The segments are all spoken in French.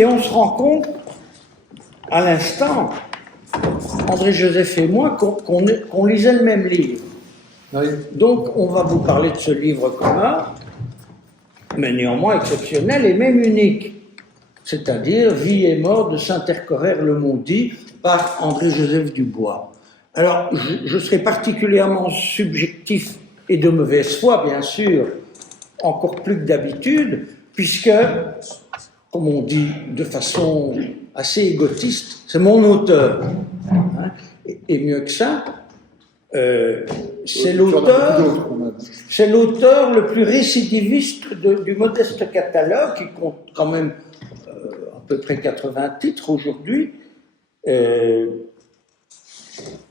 Et on se rend compte, à l'instant, André-Joseph et moi, qu'on lisait le même livre. Oui. Donc, on va vous parler de ce livre commun, mais néanmoins exceptionnel et même unique. C'est-à-dire Vie et mort de Saint-Ercoraire le Maudit par André-Joseph Dubois. Alors, je serai particulièrement subjectif et de mauvaise foi, bien sûr, encore plus que d'habitude, puisque, comme on dit de façon assez égotiste, c'est mon auteur. Hein, et mieux que ça, c'est l'auteur le plus récidiviste du modeste catalogue, qui compte quand même à peu près 80 titres aujourd'hui.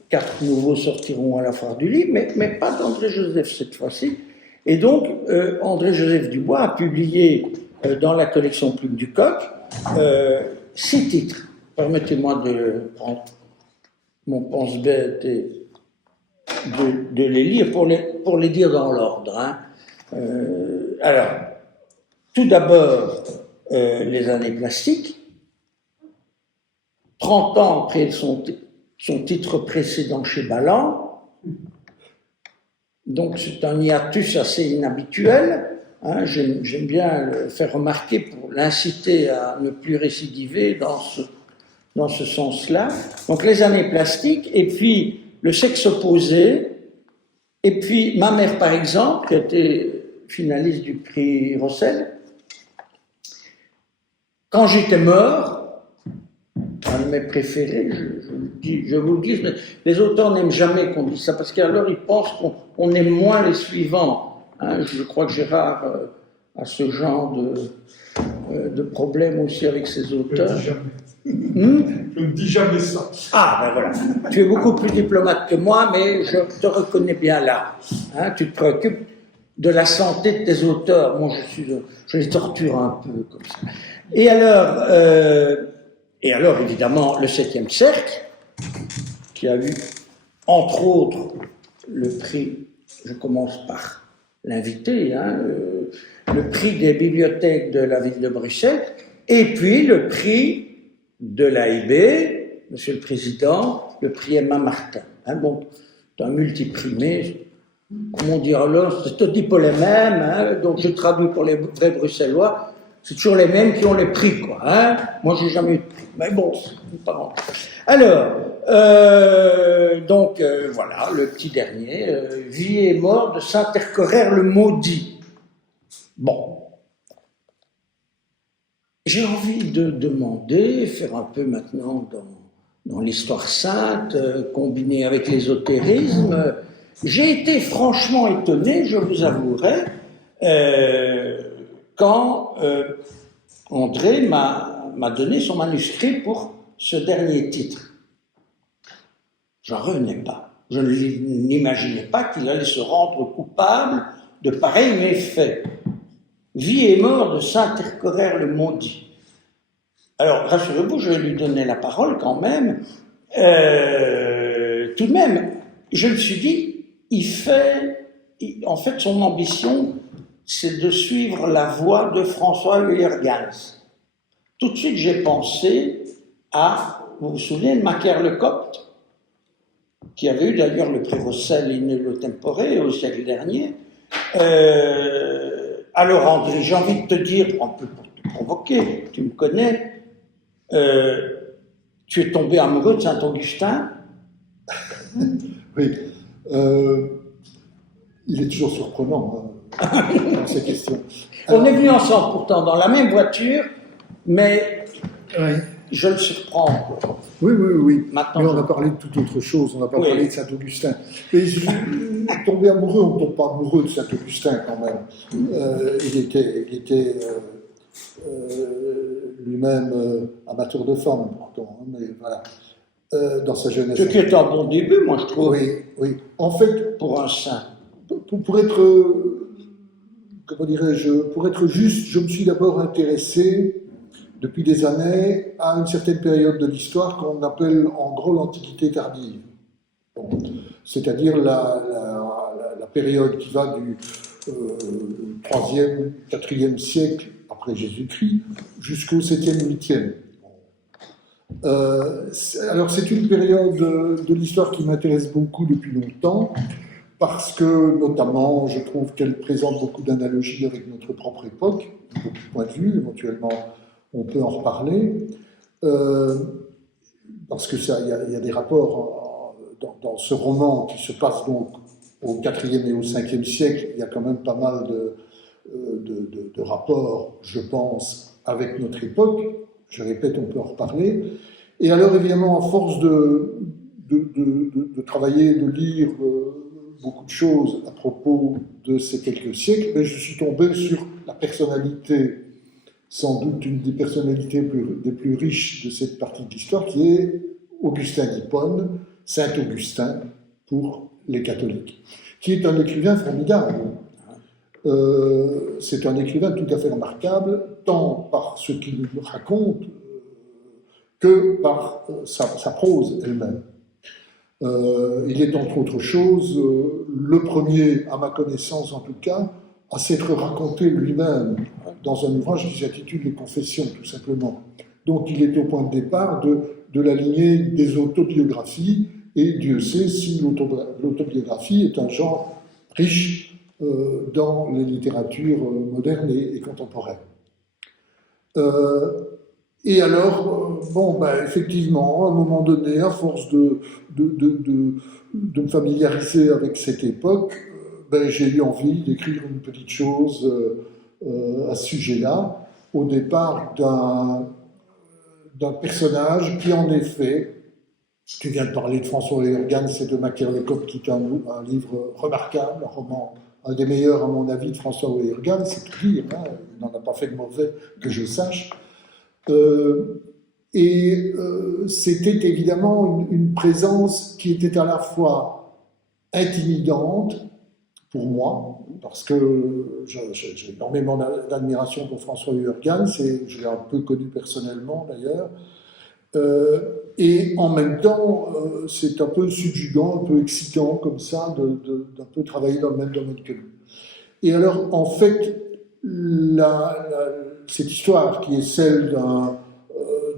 4 nouveaux sortiront à la Foire du Livre, mais pas d'André-Joseph cette fois-ci. Et donc, André-Joseph Dubois a publié dans la collection Plume du Coq 6 titres. Permettez-moi de prendre mon pense-bête et de les lire pour les dire dans l'ordre. Hein. Alors, tout d'abord, les années plastiques. 30 ans après son titre précédent chez Balland. Donc c'est un hiatus assez inhabituel. Hein, j'aime bien le faire remarquer pour l'inciter à ne plus récidiver dans ce sens-là. Donc les années plastiques, et puis le sexe opposé, et puis ma mère par exemple, qui a été finaliste du prix Rossel. Quand j'étais mort, un de mes préférés, je vous le dis, mais les auteurs n'aiment jamais qu'on dise ça, parce qu'alors ils pensent qu'on aime moins les suivants. Hein, je crois que Gérard a ce genre de problème aussi avec ses auteurs. Je ne dis jamais ça. Ah, ben voilà. Tu es beaucoup plus diplomate que moi, mais je te reconnais bien là. Hein, tu te préoccupes de la santé de tes auteurs. Moi, je les torture un peu comme ça. Et alors, évidemment, le 7e cercle, qui a eu, entre autres, le prix, je commence par l'invité, hein, le prix des bibliothèques de la ville de Bruxelles, et puis le prix de l'AIB, Monsieur le Président, le prix Emma Martin. Hein, bon, c'est un multiprimé, comment dire alors, c'est tout pas les mêmes, hein, donc je traduis pour les vrais Bruxellois. C'est toujours les mêmes qui ont les prix, quoi. Hein. Moi, j'ai jamais eu de prix. Mais bon, c'est pas grave. Alors, voilà, le petit dernier, Vie et mort de Saint-Ercoraire le Maudit. Bon. J'ai envie de demander, faire un peu maintenant dans l'histoire sainte, combinée avec l'ésotérisme. J'ai été franchement étonné, je vous avouerai, quand André m'a donné son manuscrit pour ce dernier titre. J'en revenais pas. Je n'imaginais pas qu'il allait se rendre coupable de pareils méfaits. Vie et mort de Saint-Ercoraire le Maudit. Alors, rassurez-vous, je vais lui donner la parole quand même. Tout de même, je me suis dit, en fait, son ambition, c'est de suivre la voie de François Huyergans. Tout de suite, j'ai pensé à, vous vous souvenez, de Macaire le Copte, qui avait eu d'ailleurs le prix Rossel in illo tempore au siècle dernier. Alors André, j'ai envie de te dire, un peu pour te provoquer, tu me connais, tu es tombé amoureux de Saint-Augustin? Oui. Il est toujours surprenant dans ces questions. On est venus ensemble pourtant dans la même voiture, mais oui. Je le surprends. Oui. Maintenant, mais on a parlé de toute autre chose, on n'a pas parlé de Saint-Augustin. Mais tomber amoureux, on ne tombe pas amoureux de Saint-Augustin quand même. Il était lui-même amateur de femmes, pourtant, mais voilà, dans sa jeunesse. Ce qui est un bon début, moi je trouve. Oui. En fait, pour un saint. Pour être, comment dirais-je, pour être juste, je me suis d'abord intéressé depuis des années à une certaine période de l'histoire qu'on appelle en gros l'Antiquité tardive. Bon, c'est-à-dire la période qui va du 3e, 4e siècle après Jésus-Christ, jusqu'au 7e, 8e. Alors c'est une période de l'histoire qui m'intéresse beaucoup depuis longtemps, parce que notamment je trouve qu'elle présente beaucoup d'analogies avec notre propre époque, beaucoup de points de vue, éventuellement on peut en reparler, parce que il y a des rapports dans ce roman qui se passe donc au IVe et au Ve siècle, il y a quand même pas mal de rapports, je pense, avec notre époque. Je répète, on peut en reparler. Et alors, évidemment, à force de travailler, de lire beaucoup de choses à propos de ces quelques siècles, ben, je suis tombé sur la personnalité, sans doute une des personnalités des plus riches de cette partie de l'histoire, qui est Augustin d'Hippone, Saint Augustin pour les catholiques, qui est un écrivain formidable. C'est un écrivain tout à fait remarquable, tant par ce qu'il raconte que par sa prose elle-même. Il est entre autres choses le premier, à ma connaissance en tout cas, à s'être raconté lui-même dans un ouvrage qui s'intitule Les Confessions, tout simplement. Donc il est au point de départ de la lignée des autobiographies, et Dieu sait si l'autobiographie est un genre riche dans les littératures modernes et contemporaines. Et alors, effectivement, à un moment donné, à force de me familiariser avec cette époque, j'ai eu envie d'écrire une petite chose à ce sujet-là, au départ d'un personnage qui, en effet, tu viens de parler de François Hurgans et de Macaire le Copte, qui est un livre remarquable, un roman, un des meilleurs à mon avis de François Hurgans, c'est tout dire, hein, il n'en a pas fait de mauvais que je sache. C'était évidemment une présence qui était à la fois intimidante pour moi, parce que j'ai énormément d'admiration pour François Hurgans, et je l'ai un peu connu personnellement d'ailleurs, et en même temps, c'est un peu subjugant, un peu excitant comme ça, d'un peu travailler dans le même domaine que lui. Et alors, en fait, cette histoire qui est celle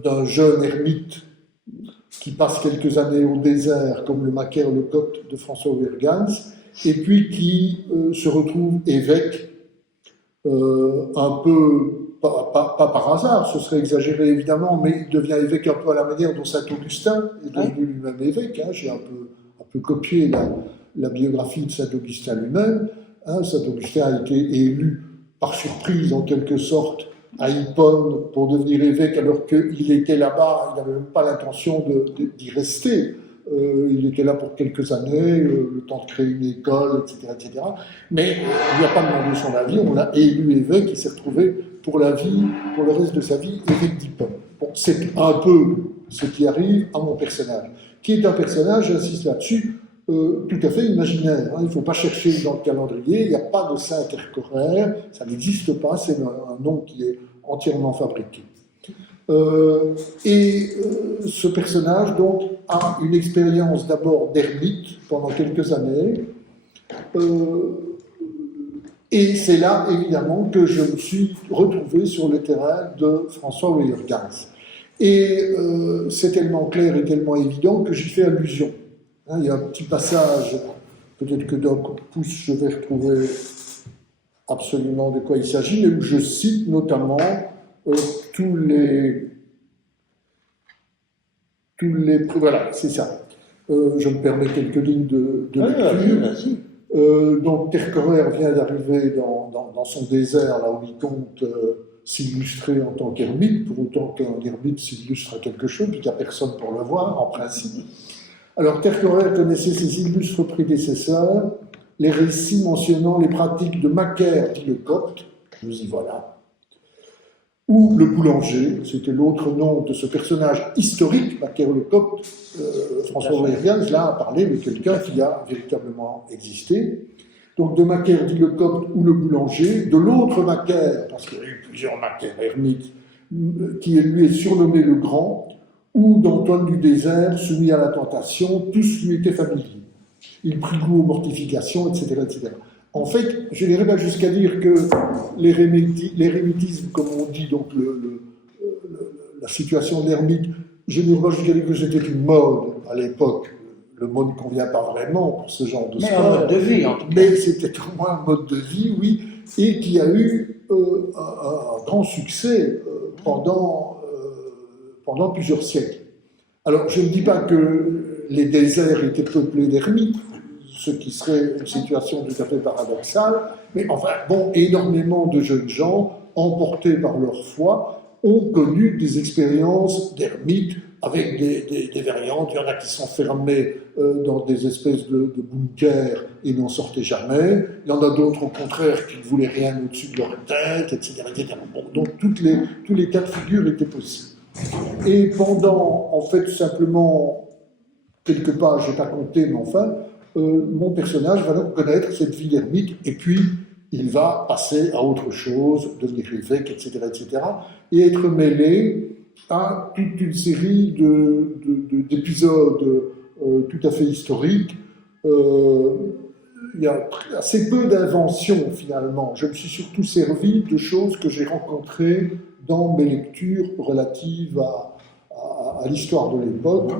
d'un jeune ermite qui passe quelques années au désert, comme le Macaire le Copte de François Hurgans, et puis qui se retrouve évêque, un peu, pas par hasard, ce serait exagéré évidemment, mais il devient évêque un peu à la manière dont Saint Augustin est devenu lui-même évêque. Hein. J'ai un peu copié la biographie de Saint Augustin lui-même. Hein. Saint Augustin a été élu par surprise, en quelque sorte, à Hippone pour devenir évêque, alors qu'il était là-bas, il n'avait même pas l'intention d'y rester. Il était là pour quelques années, le temps de créer une école, etc. Mais il n'y a pas demandé son avis, on l'a élu évêque, il s'est retrouvé pour le reste de sa vie, évêque d'Hippone. Bon, c'est un peu ce qui arrive à mon personnage, qui est un personnage, j'insiste là-dessus, tout à fait imaginaire. Hein. Il ne faut pas chercher dans le calendrier, il n'y a pas de saint intercorrère, ça n'existe pas, c'est un nom qui est entièrement fabriqué. Ce personnage donc a une expérience d'abord d'ermite pendant quelques années, et c'est là évidemment que je me suis retrouvé sur le terrain de François Hurgans. Et c'est tellement clair et tellement évident que j'y fais allusion. Hein, il y a un petit passage, peut-être que d'un coup de pouce je vais retrouver absolument de quoi il s'agit, mais où je cite notamment tous les... Voilà, c'est ça. Je me permets quelques lignes de lecture. Donc, Terquerer vient d'arriver dans son désert, là où il compte s'illustrer en tant qu'ermite, pour autant qu'un ermite s'illustre à quelque chose, puis qu'il n'y a personne pour le voir, en principe. Alors, Terquerer connaissait ses illustres prédécesseurs, les récits mentionnant les pratiques de Macaire, dit le Copte, nous y voilà, ou le boulanger, c'était l'autre nom de ce personnage historique, Macaire le Copte. François Hurgans, là, a parlé de quelqu'un qui a véritablement existé. Donc de Macaire dit le Copte ou le boulanger, de l'autre Macaire, parce qu'il y a eu plusieurs Macaires ermites, qui lui est surnommé le Grand, ou d'Antoine du Désert, soumis à la tentation, tous lui étaient familiers. Il prit goût aux mortifications, etc., etc. En fait, je n'irai pas jusqu'à dire que l'érémitisme, comme on dit, donc la situation de l'ermite, je n'irai pas jusqu'à dire que c'était une mode à l'époque. Le mot ne convient pas vraiment pour ce genre de sport. Mais un mode de vie, en tout cas. Mais c'était au moins un mode de vie, oui, et qui a eu un grand succès pendant plusieurs siècles. Alors, je ne dis pas que les déserts étaient peuplés d'ermites, ce qui serait une situation tout à fait paradoxale, mais enfin, bon, énormément de jeunes gens, emportés par leur foi, ont connu des expériences d'ermites avec des variantes. Il y en a qui s'enfermaient dans des espèces de bunkers et n'en sortaient jamais. Il y en a d'autres, au contraire, qui ne voulaient rien au-dessus de leur tête, etc. etc. Bon, donc, tous les cas de figure étaient possibles. Et pendant, en fait, simplement quelques pas, je n'ai pas compté, mais enfin, mon personnage va donc connaître cette vie d'ermite, et puis il va passer à autre chose, devenir évêque, etc., etc., et être mêlé à toute une série d'épisodes tout à fait historiques. Il y a assez peu d'inventions, finalement. Je me suis surtout servi de choses que j'ai rencontrées dans mes lectures relatives à l'histoire de l'époque.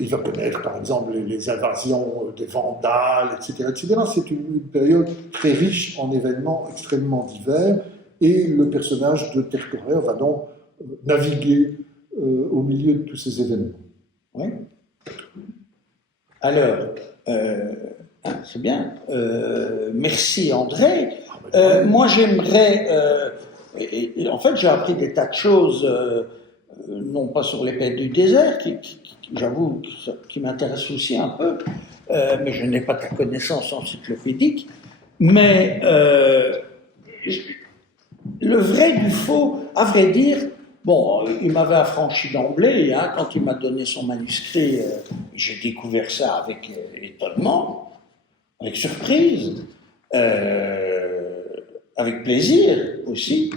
Il va connaître, par exemple, les invasions des Vandales, etc., etc. C'est une période très riche en événements extrêmement divers, et le personnage de Terquerer va donc naviguer au milieu de tous ces événements. Oui. Alors, c'est bien. Merci André. Moi, j'aimerais... en fait, j'ai appris des tas de choses, non pas sur les pays du désert, j'avoue, qui m'intéressent aussi un peu, mais je n'ai pas de connaissance encyclopédique. Mais le vrai du faux, à vrai dire, bon, il m'avait affranchi d'emblée, hein, quand il m'a donné son manuscrit, j'ai découvert ça avec étonnement, avec surprise, avec plaisir aussi,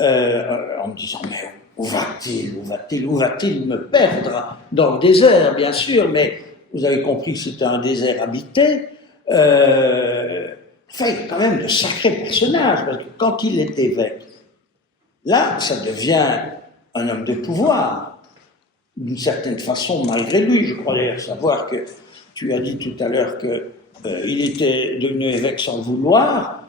en me disant, mais où va-t-il me perdre dans le désert, bien sûr, mais vous avez compris que c'était un désert habité. Enfin, il y a quand même de sacrés personnages, parce que quand il est évêque, là, ça devient un homme de pouvoir, d'une certaine façon, malgré lui. Je crois d'ailleurs savoir que tu as dit tout à l'heure qu'il était devenu évêque sans le vouloir,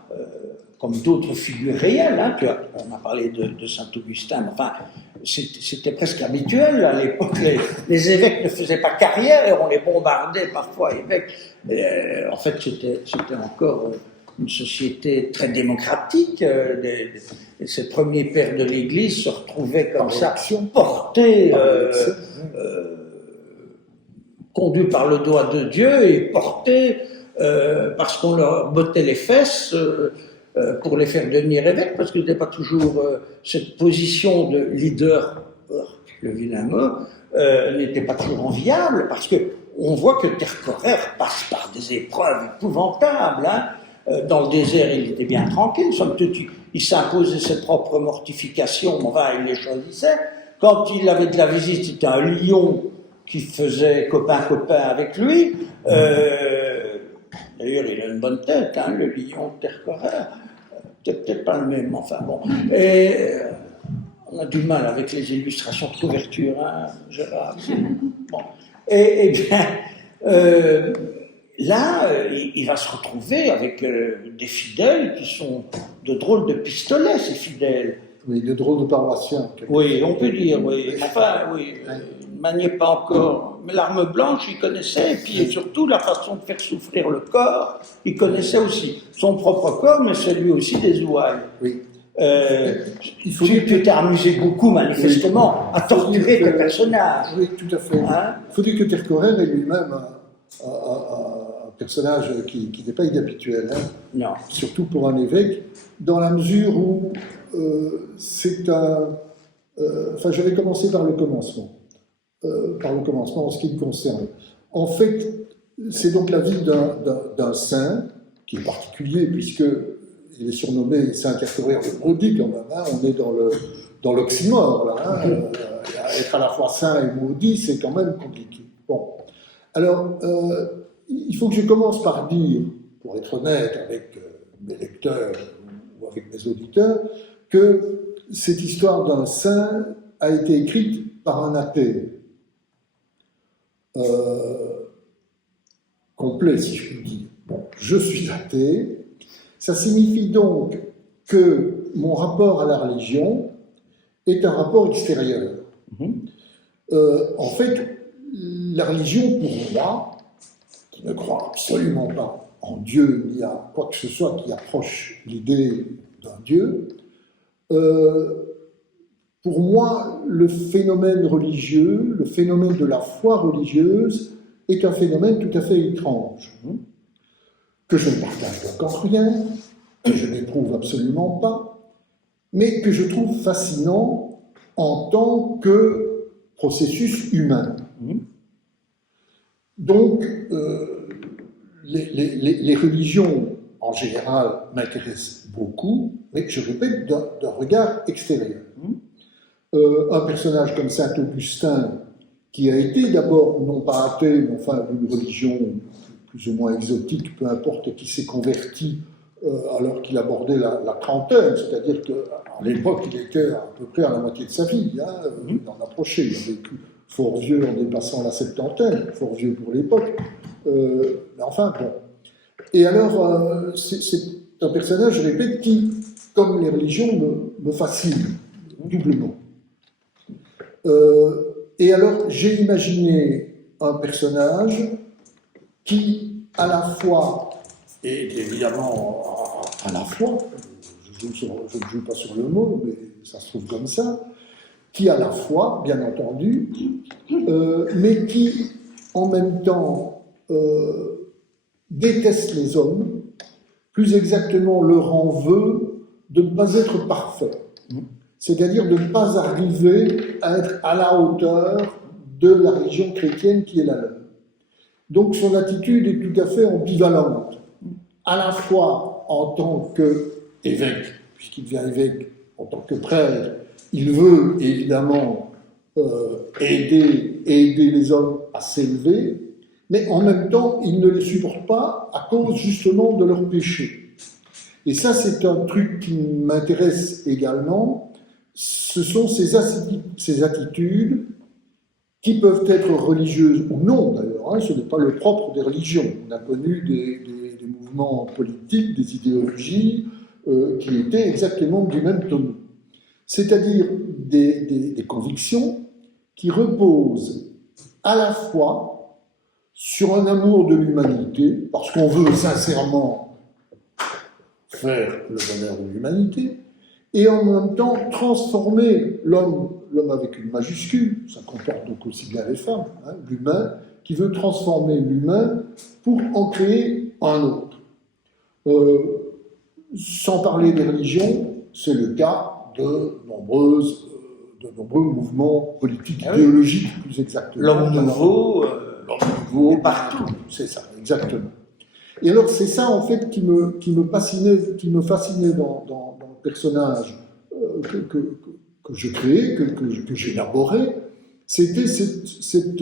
comme d'autres figures réelles. Hein. On a parlé de Saint-Augustin, mais enfin, c'était presque habituel à l'époque. Les évêques ne faisaient pas carrière et on les bombardait parfois, évêques. En fait, c'était encore une société très démocratique. Ces premiers pères de l'Église se retrouvaient comme ça, portés, conduits par le doigt de Dieu et portés parce qu'on leur bottait les fesses pour les faire devenir évêques, parce que ce n'était pas toujours cette position de leader, le vilain mot, n'était pas toujours enviable, parce que on voit que Terquerer passe par des épreuves épouvantables. Hein. Dans le désert, il était bien tranquille, somme toute, il s'imposait ses propres mortifications, enfin, il les choisissait. Quand il avait de la visite, c'était un lion qui faisait copain-copain avec lui. D'ailleurs, il a une bonne tête, hein, le lion Terquerer. Peut-être pas le même, enfin bon. Et on a du mal avec les illustrations de couverture, hein, Gérard. Bon. Et bien, là, il va se retrouver avec des fidèles qui sont de drôles de pistolets, ces fidèles. Oui, de drôles de paroissiens. Oui, on peut dire, oui. Enfin, oui, il ne maniait pas encore. Mais l'arme blanche, il connaissait, et puis et surtout la façon de faire souffrir le corps, il connaissait aussi. Son propre corps, mais celui aussi des ouailles. Oui. Tu t'es amusé beaucoup, manifestement, à torturer le personnage. Oui, tout à fait. Hein? Il faut dire que Terquerer est lui-même un personnage qui n'est pas inhabituel. Hein. Non. Surtout pour un évêque, dans la mesure où c'est un... Enfin, je vais commencer par le commencement. En ce qui me concerne. En fait, c'est donc la vie d'un saint, qui est particulier, puisqu'il est surnommé Saint Terquerer le Maudit, quand même. Hein. On est dans l'oxymore, là. Hein. Être à la fois saint et maudit, c'est quand même compliqué. Bon. Alors, il faut que je commence par dire, pour être honnête avec mes lecteurs ou avec mes auditeurs, que cette histoire d'un saint a été écrite par un athée. Complet, si je puis dire. Bon, je suis athée. Ça signifie donc que mon rapport à la religion est un rapport extérieur. En fait, la religion, pour moi, qui ne croit absolument pas en Dieu, ni à quoi que ce soit qui approche l'idée d'un Dieu, pour moi, le phénomène religieux, le phénomène de la foi religieuse, est un phénomène tout à fait étrange, que je ne partage donc en rien, que je n'éprouve absolument pas, mais que je trouve fascinant en tant que processus humain. Donc, les religions, en général, m'intéressent beaucoup, mais je répète, d'un regard extérieur. Un personnage comme saint Augustin, qui a été d'abord, non pas athée, mais enfin d'une religion plus ou moins exotique, peu importe, qui s'est converti alors qu'il abordait la trentaine, c'est-à-dire qu'à l'époque, il était à peu près à la moitié de sa vie, il en approchait, il a vécu fort vieux en dépassant la septantaine, fort vieux pour l'époque, mais enfin, bon. Et alors, c'est un personnage, je répète, qui, comme les religions, me fascine doublement. Et alors, j'ai imaginé un personnage qui, à la fois, et évidemment à la fois, je ne joue pas sur le mot, mais ça se trouve comme ça, qui à la fois, bien entendu, mais qui, en même temps, déteste les hommes, plus exactement leur en veut de ne pas être parfait. C'est-à-dire de ne pas arriver à être à la hauteur de la religion chrétienne qui est la leur. Donc son attitude est tout à fait ambivalente, à la fois en tant qu'évêque, puisqu'il devient évêque, en tant que prêtre, il veut évidemment aider les hommes à s'élever, mais en même temps, il ne les supporte pas à cause justement de leurs péchés. Et ça, c'est un truc qui m'intéresse également. Ce sont ces attitudes qui peuvent être religieuses ou non, d'ailleurs. Ce n'est pas le propre des religions. On a connu des mouvements politiques, des idéologies qui étaient exactement du même ton. C'est-à-dire des convictions qui reposent à la fois sur un amour de l'humanité, parce qu'on veut sincèrement faire le bonheur de l'humanité, et en même temps transformer l'homme avec une majuscule, ça comporte donc aussi bien les femmes, l'humain, qui veut transformer l'humain pour en créer un autre. Sans parler des religions, c'est le cas de nombreux mouvements politiques, idéologiques plus exactement. L'homme nouveau, est partout. C'est ça, exactement. Et alors c'est ça en fait qui me fascinait dans le personnage que je créais, que j'élaborais, c'était cette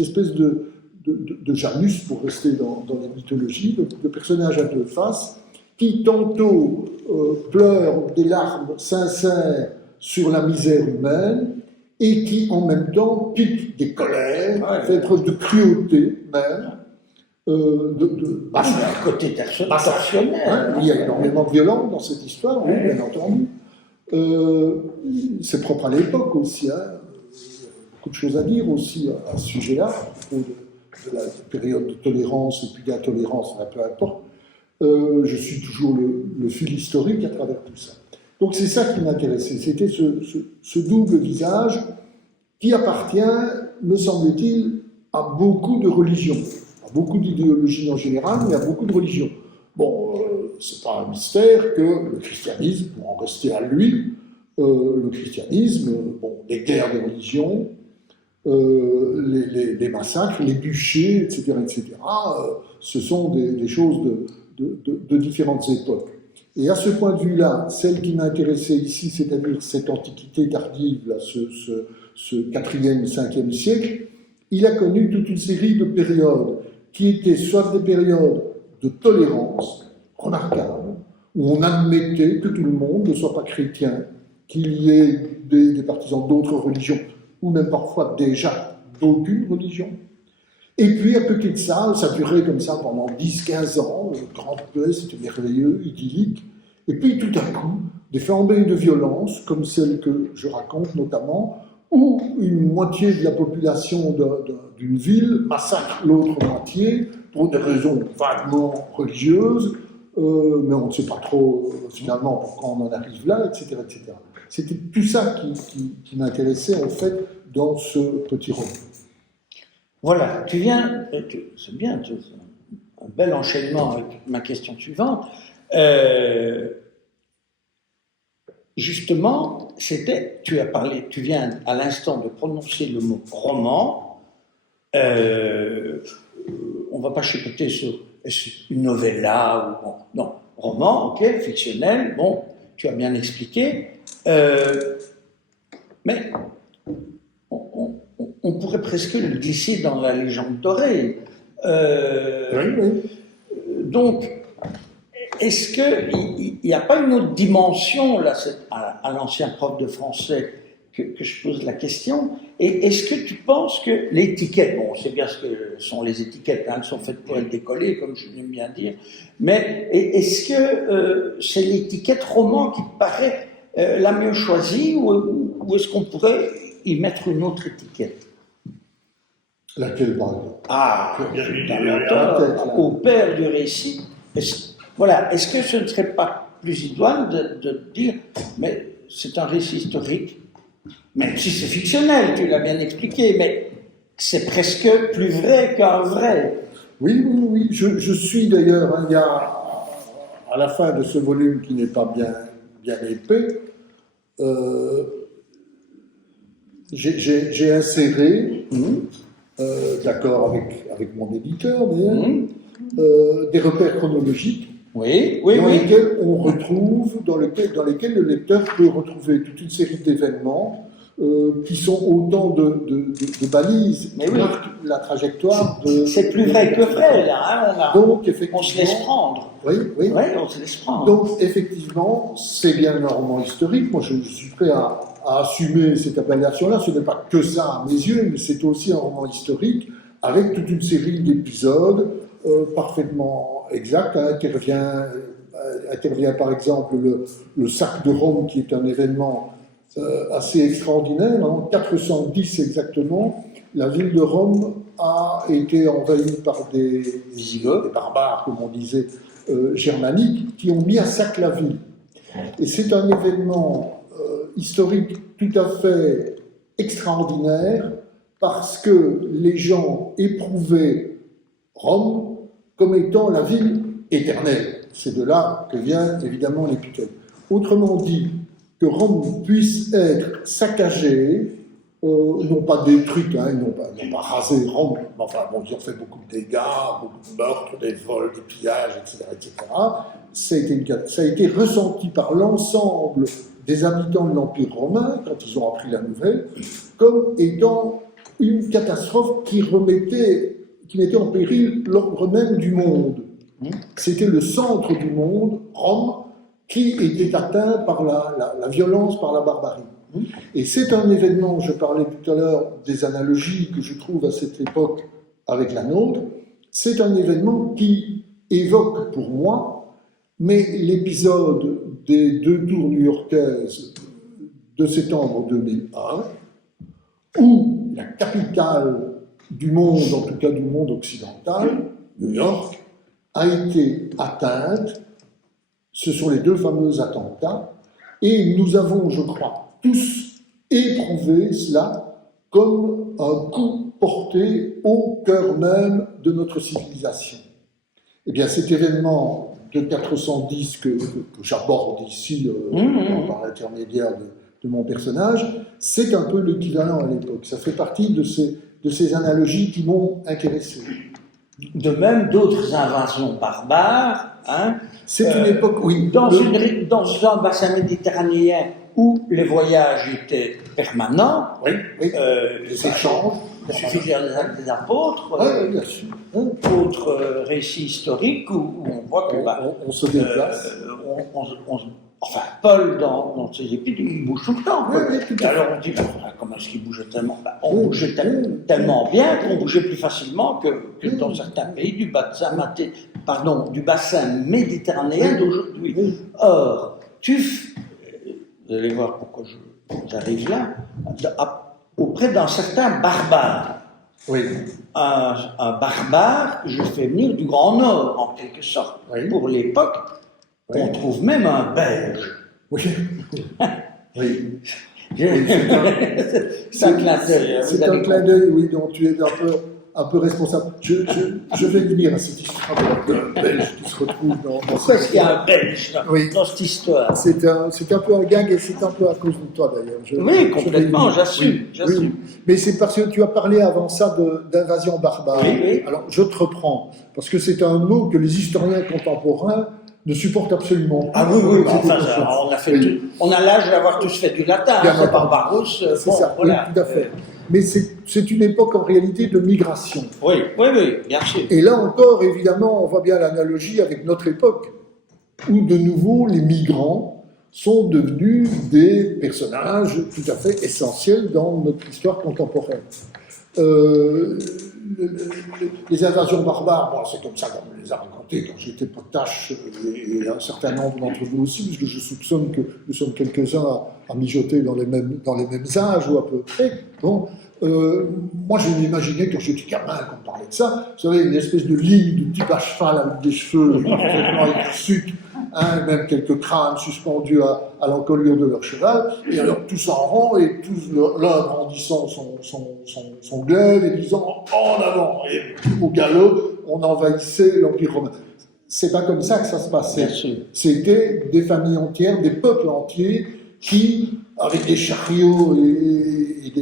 espèce de Janus, pour rester dans les mythologies, le personnage à deux faces, qui tantôt pleure des larmes sincères sur la misère humaine, et qui en même temps pique des colères, fait preuve de cruauté même, un côté passionnel. Il y a énormément de violence dans cette histoire, oui, bien entendu. C'est propre à l'époque aussi. Il y a beaucoup de choses à dire aussi à ce sujet-là, à propos de la période de tolérance ou puis d'intolérance, peu importe. Je suis toujours le fil historique à travers tout ça. Donc c'est ça qui m'intéressait, c'était ce double visage qui appartient, me semble-t-il, à beaucoup de religions, à beaucoup d'idéologies en général, mais à beaucoup de religions. Bon, c'est pas un mystère que le christianisme, pour en rester à lui, le christianisme, les guerres de religion, les massacres, les bûchers, etc., ce sont des choses de différentes époques. Et à ce point de vue-là, celle qui m'a intéressé ici, c'est-à-dire cette antiquité tardive, là, ce 4e, 5e siècle, il a connu toute une série de périodes qui étaient soit des périodes de tolérance remarquables, où on admettait que tout le monde ne soit pas chrétien, qu'il y ait des partisans d'autres religions, ou même parfois déjà d'aucune religion. Et puis, à côté de ça, ça durait comme ça pendant 10-15 ans, grande paix, c'était merveilleux, idyllique. Et puis, tout à coup, des flambées de violence, comme celle que je raconte notamment, où une moitié de la population d'une ville massacre l'autre moitié pour des raisons vaguement religieuses, mais on ne sait pas trop finalement pourquoi on en arrive là, etc. etc. C'était tout ça qui m'intéressait en fait dans ce petit roman. Voilà, c'est bien, un bel enchaînement avec ma question suivante. Justement, tu viens à l'instant de prononcer le mot roman. On ne va pas chipoter sur une novella ou non, roman, ok, fictionnel. Bon, tu as bien expliqué, mais on pourrait presque le glisser dans la légende dorée. Oui. Donc, est-ce qu'il n'y a pas une autre dimension, là, à l'ancien prof de français, que je pose la question, et est-ce que tu penses que l'étiquette, bon, on sait bien ce que sont les étiquettes, hein, elles sont faites pour être décollées, comme je l'aime bien dire, mais est-ce que c'est l'étiquette roman qui paraît la mieux choisie, ou est-ce qu'on pourrait y mettre une autre étiquette? Laquelle, par exemple? Ah, au père du récit. Est-ce que ce ne serait pas plus idoine de dire, mais c'est un récit historique, même si c'est fictionnel, tu l'as bien expliqué, mais c'est presque plus vrai qu'un vrai. Oui. Je suis d'ailleurs, il y a, à la fin de ce volume qui n'est pas bien épais, j'ai inséré, d'accord avec mon éditeur, des repères chronologiques lesquels on retrouve, dans lesquels le lecteur peut retrouver toute une série d'événements qui sont autant de balises qui marquent la trajectoire de... C'est plus vrai que vrai, là. Hein, Donc, effectivement, on se laisse prendre. Oui, on se laisse prendre. Donc, effectivement, c'est bien un roman historique. Moi, je suis prêt à assumer cette appellation-là. Ce n'est pas que ça à mes yeux, mais c'est aussi un roman historique avec toute une série d'épisodes parfaitement exacts. Intervient par exemple le sac de Rome, qui est un événement assez extraordinaire. En 410 exactement, la ville de Rome a été envahie par des Visigoths, des barbares, comme on disait, germaniques, qui ont mis à sac la ville. Et c'est un événement historique tout à fait extraordinaire parce que les gens éprouvaient Rome comme étant la ville éternelle. C'est de là que vient évidemment l'épithète. Autrement dit, que Rome puisse être saccagée, non pas détruite, ils n'ont pas rasé Rome, mais enfin, bon, ils ont fait beaucoup de dégâts, beaucoup de meurtres, des vols, des pillages, etc. Ça a été ressenti par l'ensemble des habitants de l'Empire romain, quand ils ont appris la nouvelle, comme étant une catastrophe qui mettait en péril l'ordre même du monde. C'était le centre du monde, Rome, qui était atteint par la violence, par la barbarie. Et c'est un événement, je parlais tout à l'heure des analogies que je trouve à cette époque avec la nôtre, c'est un événement qui évoque pour moi, mais l'épisode des 2 tours new-yorkaises de septembre 2001, où la capitale du monde, en tout cas du monde occidental, New York, a été atteinte. Ce sont les 2 fameux attentats, et nous avons, je crois, tous éprouvé cela comme un coup porté au cœur même de notre civilisation. Eh bien, cet événement de 410 que j'aborde ici par l'intermédiaire de mon personnage, c'est un peu l'équivalent à l'époque. Ça fait partie de ces analogies qui m'ont intéressé. De même, d'autres invasions barbares. C'est une époque, oui. Dans un bassin méditerranéen où les voyages étaient permanents, les échanges. Il suffit de lire les Actes des Apôtres, Ouais, bien sûr. Hein. autres récits historiques où on voit que On se déplace. enfin, Paul, dans ses épîtres, il bouge tout le temps. Oui, oui, tout à Et alors on dit, comment est-ce qu'il bougeait tellement? On bougeait tellement bien qu'on bougeait plus facilement que dans certains pays du bassin méditerranéen d'aujourd'hui. Or, vous allez voir pourquoi j'arrive là, auprès d'un certain barbare. Oui. Un barbare que je fais venir du Grand Nord, en quelque sorte. Oui. Pour l'époque, on trouve même un Belge. Oui. Oui. C'est un clin d'œil. C'est un clin d'œil, oui, dont tu es un peu responsable. Je vais venir à cette histoire d'un Belge qui se retrouve dans Pourquoi est-ce qu'il y a un Belge dans cette histoire? C'est un peu un gag et c'est un peu à cause de toi d'ailleurs. Oui, complètement, j'assume. Oui. Mais c'est parce que tu as parlé avant ça d'invasion barbare. Oui. Alors je te reprends, parce que c'est un mot que les historiens contemporains ne supportent absolument pas. Oui, enfin, on a l'âge d'avoir tous fait du latin, c'est Barbaros. C'est ça, voilà. Oui, tout à fait. Mais c'est une époque en réalité de migration. Oui, bien sûr. Et là encore, évidemment, on voit bien l'analogie avec notre époque, où de nouveau les migrants sont devenus des personnages tout à fait essentiels dans notre histoire contemporaine. Les invasions barbares, bon, c'est comme ça qu'on me les a racontées quand j'étais potache, et un certain nombre d'entre vous aussi, parce que je soupçonne que nous sommes quelques-uns à mijoter dans les mêmes âges ou à peu près. Bon, moi, je m'imaginais quand j'étais gamin qu'on parlait de ça, vous savez, une espèce de ligne de type à cheval avec des cheveux parfaitement hirsutes, même quelques crânes suspendus à l'encolure de leur cheval, et alors tous en rang, et tous l'un brandissant son glaive et disant en avant, et au galop, on envahissait l'Empire romain. C'est pas comme ça que ça se passait. C'était des familles entières, des peuples entiers qui, avec des chariots et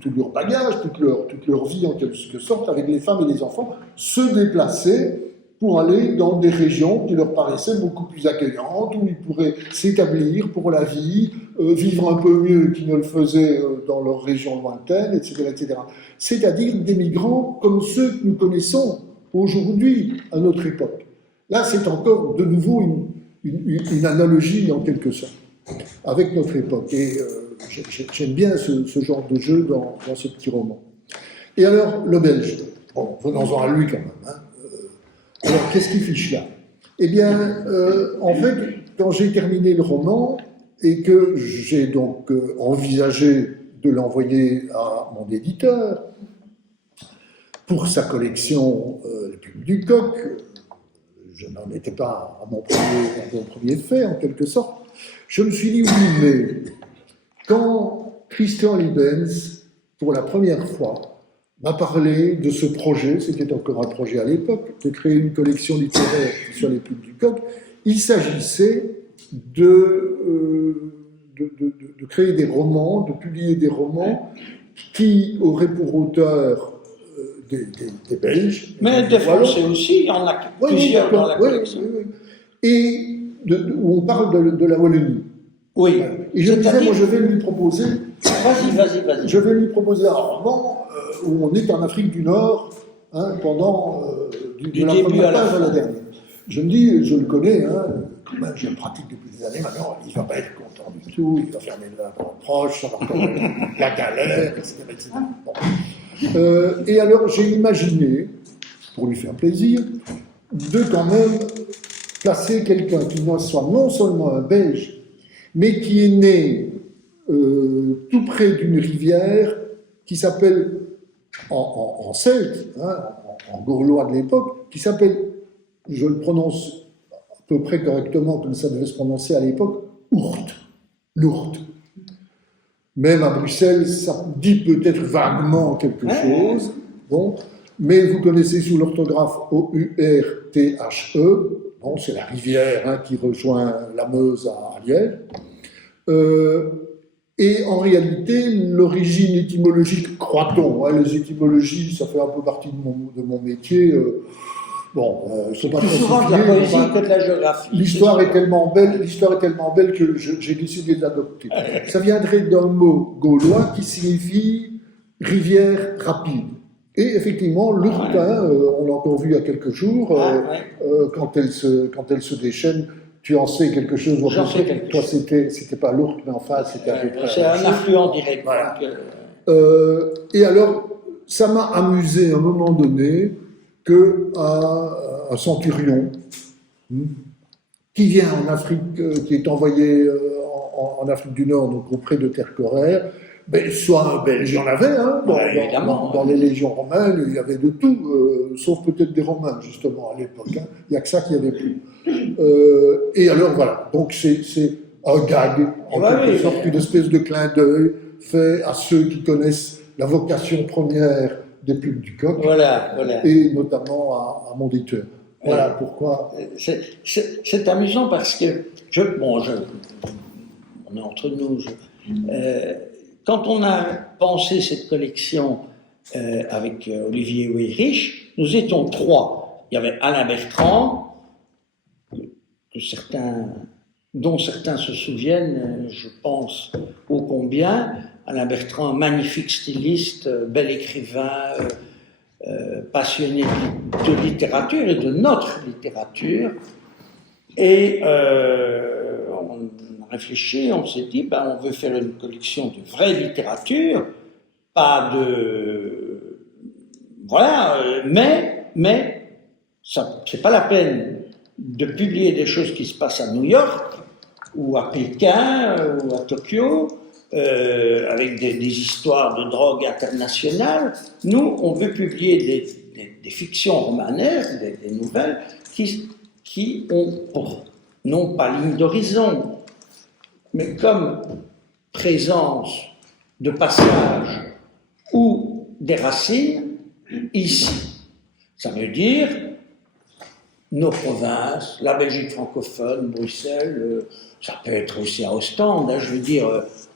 tout leur bagage, toute leur vie en quelque sorte, avec les femmes et les enfants, se déplaçaient pour aller dans des régions qui leur paraissaient beaucoup plus accueillantes, où ils pourraient s'établir pour la vie, vivre un peu mieux qu'ils ne le faisaient dans leur région lointaine, etc., etc. C'est-à-dire des migrants comme ceux que nous connaissons aujourd'hui à notre époque. Là, c'est encore de nouveau une analogie en quelque sorte avec notre époque. Et j'aime bien ce genre de jeu dans ce petit roman. Et alors, le Belge. Bon, venons-en à lui quand même. Hein. Alors, qu'est-ce qu'il fiche là? Eh bien, en fait, quand j'ai terminé le roman et que j'ai donc envisagé de l'envoyer à mon éditeur pour sa collection Le Plume du Coq, je n'en étais pas à mon premier fait, en quelque sorte, je me suis dit, oui, mais quand Christian Liebens, pour la première fois, m'a parlé de ce projet, c'était encore un projet à l'époque, de créer une collection littéraire sur les Plumes du Coq, il s'agissait de créer des romans, de publier des romans qui auraient pour auteur des Belges. Mais des Français aussi, il y en a plusieurs dans la collection. Et où on parle de la Wallonie. Oui. Et je me disais, moi je vais lui proposer... Vas-y. Je vais lui proposer un roman où on est en Afrique du Nord pendant de la première page à la dernière. Je me dis, je le connais, quand même, je le pratique depuis des années maintenant, il ne va pas être content du tout, il va fermer la porte proche, ça va connaître la galère, etc. Bon. Et alors j'ai imaginé, pour lui faire plaisir, de quand même placer quelqu'un qui soit non seulement un Belge, mais qui est né tout près d'une rivière qui s'appelle, en celte, en gaulois de l'époque, qui s'appelle, je le prononce à peu près correctement comme ça devait se prononcer à l'époque, Ourthe. L'Ourthe. Même à Bruxelles, ça dit peut-être vaguement quelque chose, bon, mais vous connaissez sous l'orthographe O-U-R-T-H-E, bon, c'est la rivière qui rejoint la Meuse à Liège. Et en réalité, l'origine étymologique, croit-on, les étymologies, ça fait un peu partie de mon métier. C'est plus souvent de la poésie que de la géographie. L'histoire est tellement belle que j'ai décidé de l'adopter. Ça viendrait d'un mot gaulois qui signifie rivière rapide. Et effectivement, l'Ourthe, on l'a encore vu il y a quelques jours, quand elle se déchaîne, tu en sais quelque chose. J'en sais quelque Toi, chose. c'était pas l'Ourthe, mais enfin, c'était à peu près. C'est un affluent direct. Voilà. Donc, Et alors, ça m'a amusé à un moment donné qu'un centurion qui vient en Afrique, qui est envoyé en Afrique du Nord, donc auprès de Terre Coraire, soit un Belge, il y en avait, hein, dans les légions romaines, il y avait de tout, sauf peut-être des Romains, justement, à l'époque. Hein. Il n'y a que ça qu'il n'y avait plus. Et alors, voilà, donc c'est un gag, en quelque sorte, une espèce de clin d'œil fait à ceux qui connaissent la vocation première des pubs du Coq, et notamment à mon auditeur. Voilà pourquoi. C'est amusant parce que, on est entre nous, quand on a pensé cette collection avec Olivier Weyrich, nous étions trois. Il y avait Alain Bertrand, dont certains se souviennent, je pense ô combien. Alain Bertrand, magnifique styliste, bel écrivain, passionné de littérature et de notre littérature. Et on a réfléchi, on s'est dit, on veut faire une collection de vraie littérature, pas de... Voilà, mais ça, c'est pas la peine de publier des choses qui se passent à New York, ou à Pékin, ou à Tokyo, avec des histoires de drogue internationales. Nous, on veut publier des fictions romanesques, des nouvelles, qui ont, non pas ligne d'horizon, mais comme présence de passage ou des racines ici. Ça veut dire nos provinces, la Belgique francophone, Bruxelles, ça peut être aussi à Ostende, hein, je veux dire,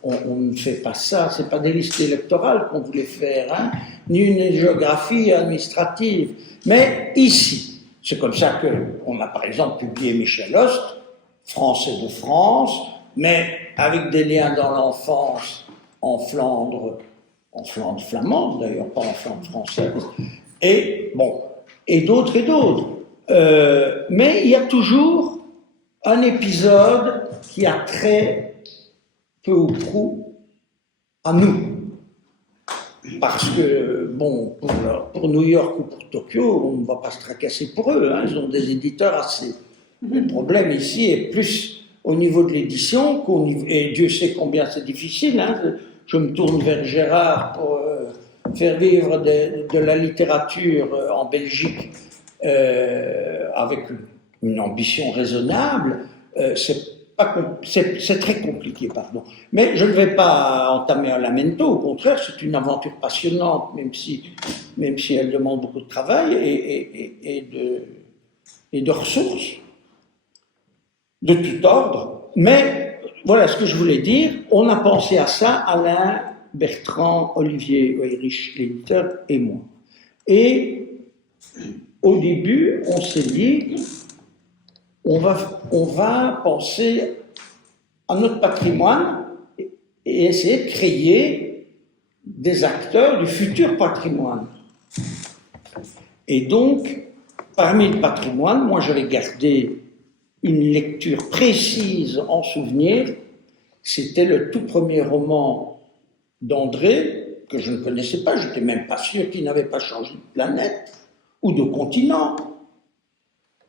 on ne fait pas ça, c'est pas des listes électorales qu'on voulait faire, hein, ni une géographie administrative, mais ici. C'est comme ça qu'on a par exemple publié Michel Host, Français de France, mais avec des liens dans l'enfance en Flandre flamande d'ailleurs, pas en Flandre française, et d'autres et d'autres. Mais il y a toujours un épisode qui a trait peu ou prou à nous. Parce que, pour New York ou pour Tokyo, on ne va pas se tracasser pour eux, hein, ils ont des éditeurs assez. Le problème ici est plus au niveau de l'édition, et Dieu sait combien c'est difficile, hein, je me tourne vers Gérard pour faire vivre de la littérature en Belgique avec une ambition raisonnable, c'est très compliqué, pardon. Mais je ne vais pas entamer un lamento, au contraire, c'est une aventure passionnante, même si elle demande beaucoup de travail et de ressources de tout ordre. Mais voilà ce que je voulais dire. On a pensé à ça, Alain, Bertrand, Olivier Weyrich, l'éditeur, et moi. Et au début, on s'est dit, on va penser à notre patrimoine et essayer de créer des acteurs du futur patrimoine. Et donc, parmi le patrimoine, moi j'avais gardé une lecture précise en souvenir. C'était le tout premier roman d'André, que je ne connaissais pas, je n'étais même pas sûr qu'il n'avait pas changé de planète ou de continent.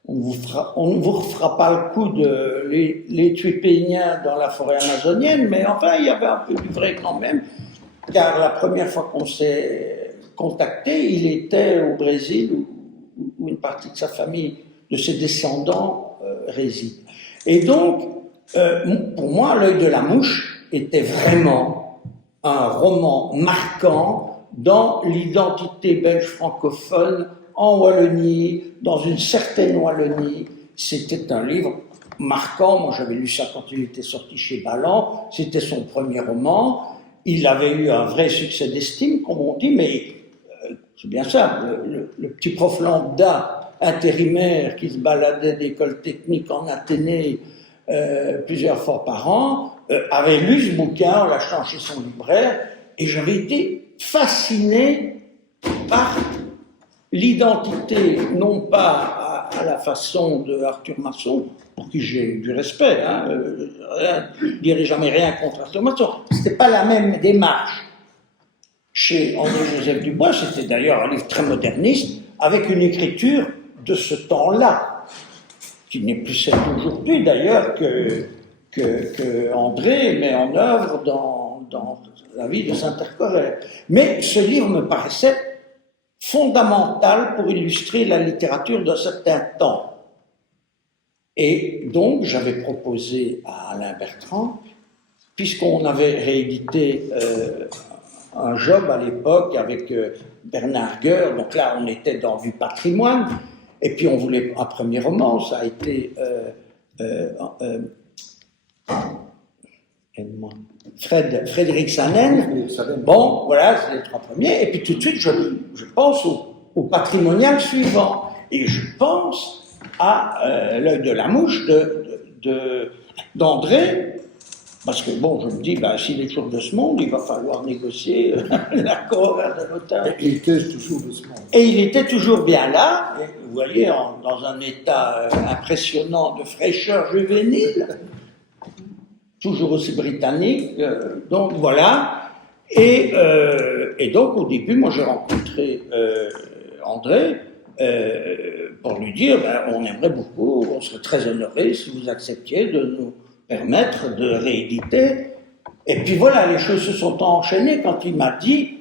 On ne vous refera pas le coup de les Tuipéniens dans la forêt amazonienne, mais enfin, il y avait un peu du vrai quand même, car la première fois qu'on s'est contacté, il était au Brésil, où une partie de sa famille, de ses descendants, réside. Et donc, pour moi, L'œil de la mouche était vraiment un roman marquant dans l'identité belge francophone en Wallonie, dans une certaine Wallonie. C'était un livre marquant. Moi, j'avais lu ça quand il était sorti chez Balland. C'était son premier roman. Il avait eu un vrai succès d'estime, comme on dit, mais c'est bien ça. Le petit prof lambda intérimaire qui se baladait d'école technique en Athénée plusieurs fois par an avait lu ce bouquin en l'achetant chez son libraire, et j'avais été fasciné par l'identité, non pas à la façon de Arthur Masson, pour qui j'ai du respect, je ne dirai jamais rien contre Arthur Masson, c'était pas la même démarche. Chez André-Joseph Dubois, c'était d'ailleurs un livre très moderniste, avec une écriture de ce temps-là, qui n'est plus celle d'aujourd'hui d'ailleurs que André met en œuvre dans la vie de Saint-Ercoret. Mais ce livre me paraissait fondamental pour illustrer la littérature d'un certain temps. Et donc, j'avais proposé à Alain Bertrand, puisqu'on avait réédité un job à l'époque avec Bernard Gueur, donc là, on était dans du patrimoine, et puis on voulait un premier roman, ça a été Frédéric Sanen. Bon, voilà, c'est les trois premiers, et puis tout de suite, je pense au patrimonial suivant, et je pense à L'œil de la mouche d'André, parce que bon, je me dis, s'il est toujours de ce monde, il va falloir négocier l'accord de l'auteur. Et il était toujours de ce monde. Et il était toujours bien là, et vous voyez, dans un état impressionnant de fraîcheur juvénile, toujours aussi britannique, donc voilà. Et donc au début, moi j'ai rencontré André, pour lui dire, on aimerait beaucoup, on serait très honoré si vous acceptiez de nous permettre de rééditer. Et puis voilà, les choses se sont enchaînées quand il m'a dit,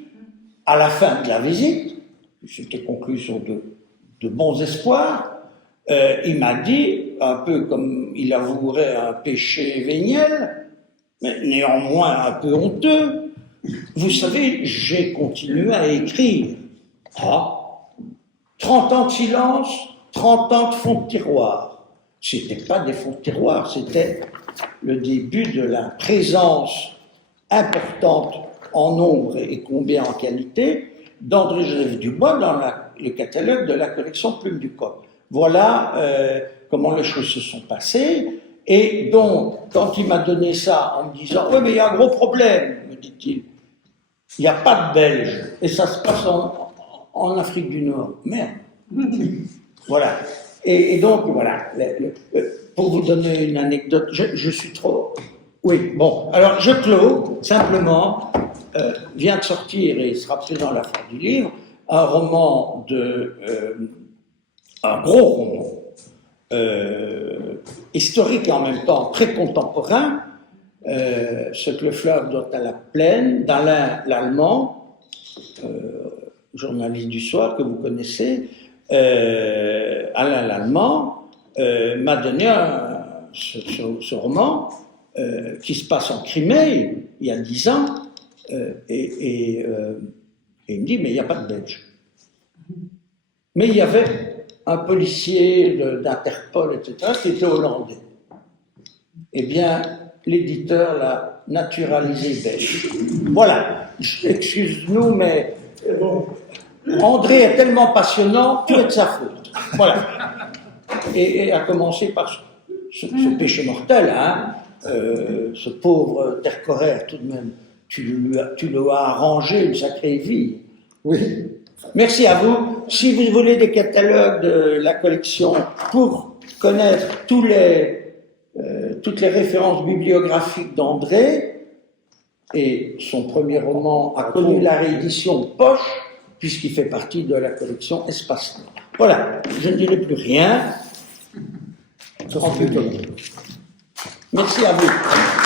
à la fin de la visite, c'était conclu sur de bons espoirs, il m'a dit, un peu comme il avouerait un péché véniel, mais néanmoins un peu honteux, vous savez, j'ai continué à écrire. 30 ans de silence, 30 ans de fond de tiroir. C'était pas des fonds de tiroir, c'était le début de la présence importante en nombre et combien en qualité d'André-Joseph Dubois dans le catalogue de la collection Plume du Coq. Voilà comment les choses se sont passées. Et donc, quand il m'a donné ça en me disant « Oui, mais il y a un gros problème », me dit-il. Il n'y a pas de Belges, et ça se passe en Afrique du Nord. Merde. Voilà. Et donc, voilà. Pour vous donner une anecdote, je suis trop... Oui, bon. Alors, je clôt, simplement, vient de sortir, et il sera présent à la fin du livre, un roman un gros roman, historique et en même temps très contemporain, Ce que le fleuve donne à la plaine, d'Alain Lallemand, journaliste du soir que vous connaissez. Alain Lallemand m'a donné ce roman qui se passe en Crimée il y a 10 ans, et il me dit mais il n'y a pas de Belge. Mais il y avait un policier d'Interpol, etc., qui était hollandais. Eh bien, l'éditeur l'a naturalisé belge. Voilà. Excuse-nous, mais André est tellement passionnant, tout est de sa faute. Voilà. Et à commencer par ce péché mortel, hein, ce pauvre Tercorer, tout de même, tu lui as arrangé une sacrée vie. Oui. Merci à vous. Si vous voulez des catalogues de la collection pour connaître toutes les références bibliographiques d'André, et son premier roman a connu la réédition poche, puisqu'il fait partie de la collection Espace Nord. Voilà, je ne dirai plus rien. Merci à vous.